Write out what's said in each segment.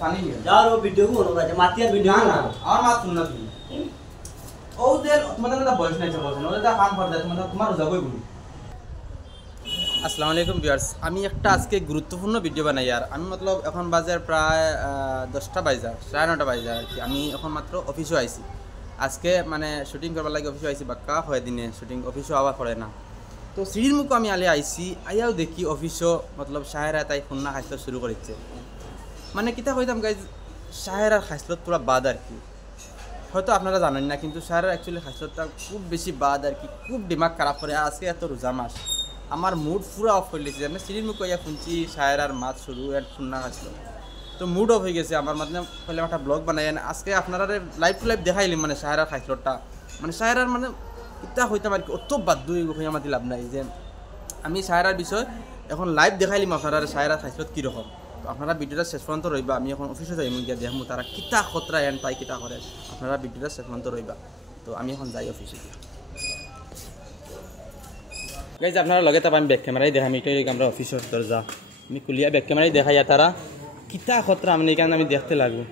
পানি নিয়ে যাও ভিডিও করো রাজা মাতিয়ার ভিডিও না না আমার মাত শুন না তুমি ও দেন তোমাদের না বয়স নাই বলছেন ওটা কাম করে দেয় তোমার যাবই বলি আসসালামু আলাইকুম ভিউয়ার্স আমি একটা আজকে গুরুত্বপূর্ণ ভিডিও বানাই আর আমি মতলব এখন বাজার প্রায় 10টা বাজে 9:30 বাজে আর কি আমি এখন মাত্র অফিসে আইছি আজকে মানে শুটিং করবার লাগে অফিসে আইছি বাক্কা হয় দিনে শুটিং অফিসে আওয়া পড়ে না তো সিঁড়ির মুখ আমি আলে আইছি আইয়াও দেখি অফিসও মতলব সাহেরা তাই খুন্না খাইতে শুরু করেছে মানে কিতা কইতাম গাইজ সাহেরার খাইসলত পুরা বাদ আর কি হয়তো আপনারা জানেন না কিন্তু সাহেরার অ্যাকচুয়ালি খাইসলতটা খুব বেশি বাদ আর কি খুব দিমাগ খারাপ করে আজকে এত রোজা মাস আমার মুড পুরো অফ হয়ে গেছে আমি সিঁড়ির মুখ ইয়া শুনছি সাহেরার মাছ শুরু এর খুন্না খাইছিল তো মুড অফ হয়ে গেছে আমার মানে পহলে একটা ব্লগ বানাই আজকে আপনারা লাইভ টু লাইভ দেখাইলাম মানে সাহেরার খাইসলতটা মানে সাহেরার মানে ইটা হইতাম আর কি অত বাধ্য হয়ে আমার লাভ নাই যে আমি সাহেরার বিষয় এখন লাইভ দেখাইলাম আপনারা সাহেরার খাইসলত কীরকম তো আপনারা ভিডিওটা শেষ পর্যন্ত রইবা আমি এখন অফিসে যাই গিয়া দেখবো তারা কিতা খতরা এন তাই কিতা করে আপনারা ভিডিওটা শেষ পর্যন্ত রইবা তো আমি এখন যাই অফিসে গিয়ে গাইজ আপনারা লগে তারপর আমি ব্যাক ক্যামেরাই দেখাম এটাই আমরা অফিসের দরজা আমি কুলিয়া ব্যাক ক্যামেরাই দেখাই তারা কিতা খতরা আমি এখানে আমি দেখতে লাগবো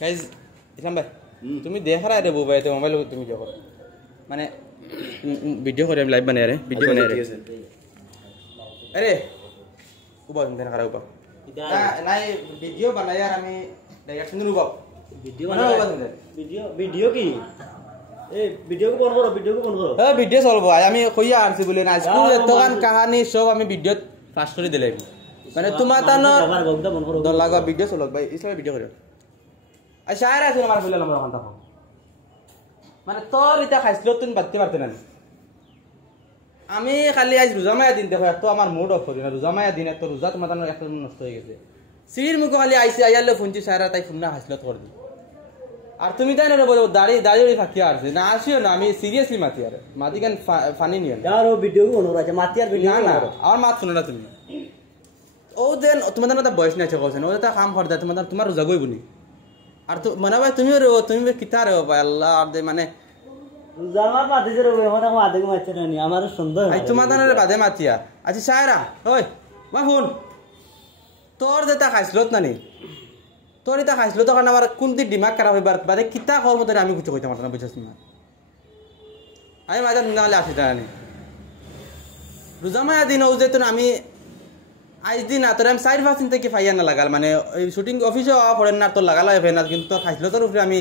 গাইজ ইসলাম ভাই তুমি দেখারা রে বউ ভাই মোবাইল তুমি দেখো মানে ভিডিও করে আমি লাইভ বানাই রে ভিডিও বানাই রে আরে উবা তুমি দেখারা উবা নাই ভিডিও বানাই আর আমি ডাইরেকশন উবা ভিডিও ভিডিও কি এই ভিডিও কো বন্ধ করো ভিডিও কো বন্ধ করো হ্যাঁ ভিডিও চলবো আমি কইয়া আনছি বলে না আজকে এতগান কাহিনী সব আমি ভিডিওত ফাস্ট করে দিলাম মানে তোমার তানো আমার বন্ধ বন্ধ করো দল লাগা ভিডিও চলক ভাই ইসলামে ভিডিও করে আচ্ছা আর আছে আমার কইলা নম্বর ওখান থাকো মানে তোর এটা খাইছিল তুমি বাদতে পারতে না আমি খালি আজ রোজা মায়া দিন দেখো এত আমার মুড অফ করি না রোজা মায়া দিন এত রোজা তোমার তানো একটা নষ্ট হয়ে গেছে সিঁড়ির মুখে খালি আইসি আইয়ালে ফোনছি সারা তাই ফোন না খাইছিল তোর দি আর তুমি তাই না বলো দাঁড়িয়ে দাঁড়িয়ে থাকিয়া আসছে না আসিও না আমি সিরিয়াসলি মাতি আর মাতি কেন ফানি নিয়ে যাও ভিডিও কো বন্ধ রাজা মাতিয়ার ভিডিও না না আমার মাত শুনো না তুমি ও দেন তোমার তানো বয়স নাই বলছেন ও তা কাম করে দেয় তোমার রোজা গই বুনি আর তো মনে ভাই তুমি রে তুমি কিতা রে ভাই আল্লাহ আর দে মানে জামা পাতিছে রে আমার আমার আধে মারছে না আমার সুন্দর আই তোমার তানের বাদে মাতিয়া আচ্ছা সায়রা ওই মা ফোন তোর যেটা খাইছিলত নানি তোর এটা খাইছিল তখন আমার কোনটি দিমাগ খারাপ হইবার বাদে কিতা কর্ম তোরে আমি কিছু কইতে পারতাম না বুঝছিস না আমি মাঝে নাহলে আসি জানি রোজা মায়া দিন ও যেত আমি আজ দিন না তোর আমি 4% থেকে ফাইয়া না লাগাল মানে ওই শুটিং অফিসে পড়েন না তোর লাগাল হয় না কিন্তু তোর খাইছিল তোর উপরে আমি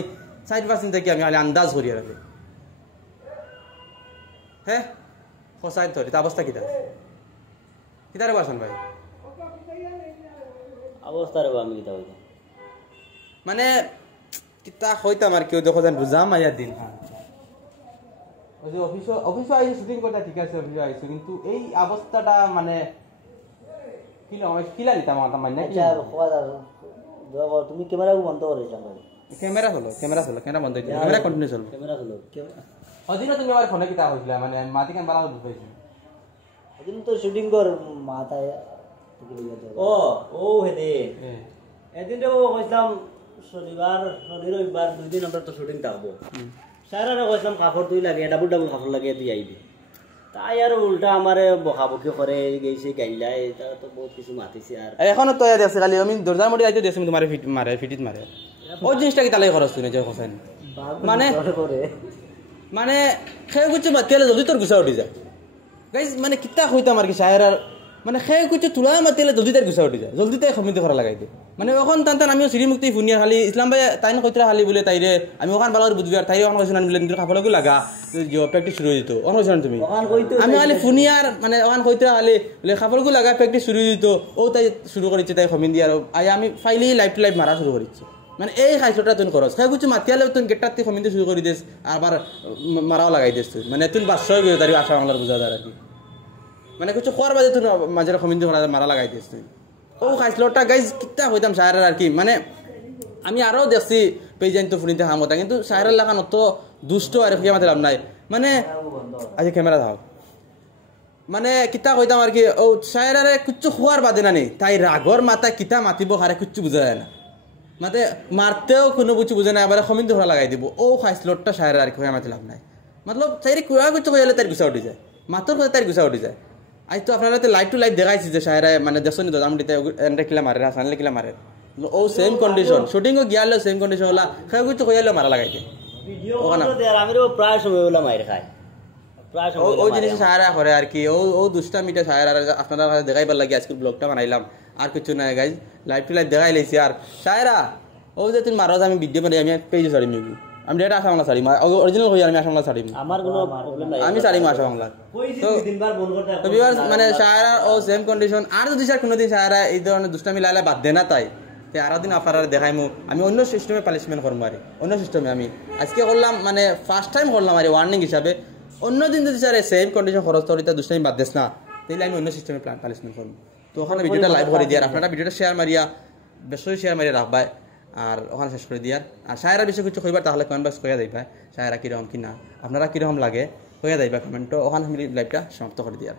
4% থেকে আমি আন্দাজ করি রাখি হ্যাঁ সঁচাই তোর এটা অবস্থা কিতা কিতারে বাসন ভাই অবস্থা রে আমি কিতা হইতা মানে কিতা হইতাম আর কেউ দেখো যেন রোজা মায়া দিন অফিসে আইসি শুটিং করতে ঠিক আছে অফিসে আইসি কিন্তু এই অবস্থাটা মানে কিলা নিতাম আমার মানে তুমি ক্যামেরা বন্ধ করে ক্যামেরা চলো ক্যামেরা বন্ধ হইছে ক্যামেরা কন্টিনিউ চলো ক্যামেরা হলো ওদিনও তুমি আমার ফোনে কিতা হইছিল মানে মাটি কেন বালা বুঝাইছি ওদিন তো শুটিং কর মাথায় ও ও হেদে এদিন তো কইলাম শনিবার রবিবার 2 দিন আমরা তো শুটিং থাকবো সারারে কইলাম কাপড় তুই লাগে ডাবল কাপড় লাগে তুই আইবি তাই আর উল্টা আমারে বকাবকি করে গেছে গাইলা এটা তো বহুত কিছু মাতিছে আর এখনো তো আছে খালি আমি দরজার মধ্যে আইতে দেছি তোমারে ফিটিত মারে ওই জিনিসটা কি তালাই খরচ তুই যে কোসেন মানে মানে খেয়ে কিছু মাতিয়ালে জলদি তোর গুছা উঠি যায় গাইজ মানে কিতা হইতাম আর কি সাহেরার মানে খেয়ে কিছু তুলা মাতিয়ালে জলদি তার গুছা উঠি যায় জলদি তাই সমিতি করা লাগাই দিয়ে মানে ওখান টান আমিও সিঁড়ি মুক্তি শুনিয়া খালি ইসলাম ভাই তাই না কইতরা খালি বলে তাইরে আমি ওখান ভালো বুঝবি আর তাই ওখান কইছেন বলে নিজের কাপড়কে লাগা প্র্যাকটিস শুরু হয়ে যেত ওখান কইছেন তুমি আমি খালি শুনিয়ার মানে ওখান কইতরা খালি বলে কাপড়কে লাগা প্র্যাকটিস শুরু হয়ে যেত ও তাই শুরু করেছে তাই সমিন দিয়ে আর আমি ফাইলেই লাইফ টু লাইফ মারা শুরু করেছি মানে এই খাইছোটা তুই করস খাই কিছু মাতিয়ালে তুই গেটটার থেকে সমিতি শুরু করে দিস আবার মারাও লাগাই দিস তুই মানে তুই বাদশাহ গিয়ে তারি আশা বাংলার বুঝাদার আর কি মানে কিছু খোয়ার বাজে তুই মাঝে সমিতি মারা লাগাই দিস তুই ও খাইছিলটা গাইজ কিতা হইতাম সাহেরের আর কি মানে আমি আরও দেখছি পেজাইন তো ফুনিতে হামতা কিন্তু সাহেরের লাগান অত দুষ্ট আর কি আমাদের লাভ নাই মানে আজ ক্যামেরা থাক মানে কিতা কইতাম আর কি ও সাহেরারে কিচ্ছু খোয়ার বাদে না নেই তাই রাগর মাথা কিতা মাতিব হারে কিচ্ছু বুঝা যায় না মাতে মারতেও কোনো কিছু বুঝে না এবারে সমিতি ধরা লাগাই দিব ও খাইছিলটা সাহেরের আর কি আমাদের লাভ নাই মতলব তাই কুয়া কিছু কইলে তার গুছা উঠি যায় মাত্র তার গুছা উঠি যায় আজ তো আপনারা লাইভ টু লাইভ দেখাইছি যে সাহেরা মানে দেখছো নি দরজামুড়িতে এন্ডা কিলা মারে হাসানলে কিলা মারে ও সেম কন্ডিশন শুটিংও গিয়ালো সেম কন্ডিশন হলা খেয়ে কিছু কইয়ালো মারা লাগাইতে ভিডিও আমি প্রায় সময় ওলা মাইর খাই প্রায় সময় ও জিনিস সাহেরা করে আর কি ও দুষ্টামিটা সাহেরা আপনারা দেখাইবার লাগি আজকে ব্লগটা বানাইলাম আর কিছু নাই গাইজ লাইভ টু লাইভ দেখাই লাইছি আর সাহেরা ও যে তুমি মারো আমি ভিডিও বানাই আমি পেজে ছাড়িম নিবি আমি ডেটা আসা বাংলা ছাড়িম অরিজিনাল হই আমি আসা বাংলা ছাড়িম আমার কোনো প্রবলেম নাই আমি ছাড়িম আসা বাংলা কইছি দুই দিনবার বন্ধ করতে তো ভিউয়ার্স মানে সাহেরা ও সেম কন্ডিশন আর যদি স্যার কোনোদিন সাহেরা এই ধরনের দুষ্টামি লাইলে বাদ দেনা তাই তে আরো দিন আপনারা দেখাইমু আমি অন্য সিস্টেমে পানিশমেন্ট করবো আর অন্য সিস্টেমে আমি আজকে করলাম মানে ফার্স্ট টাইম করলাম আর ওয়ার্নিং হিসাবে অন্য দিন যদি স্যার সেম কন্ডিশন খরচ করিতে দুষ্টামি বাদ দেস না তাহলে আমি অন্য সিস্টেমে পানিশমেন্ট করবো তো ওখানে ভিডিওটা লাইভ করে দিয়ে আপনারা ভিডিওটা শেয়ার মারিয়া বেশি শেয়ার মারিয়া রাখবাই আর ওখানে শেষ করে দিয়ার আর সাহেরা বেশি কিছু কইবার তাহলে কমেন্ট বক্স কইয়া দিবা সাহেরা কিরকম কিনা আপনারা কিরকম লাগে কইয়া দিবা কমেন্ট ওখানে আমি লাইভটা সমাপ্ত করে দিয়ার।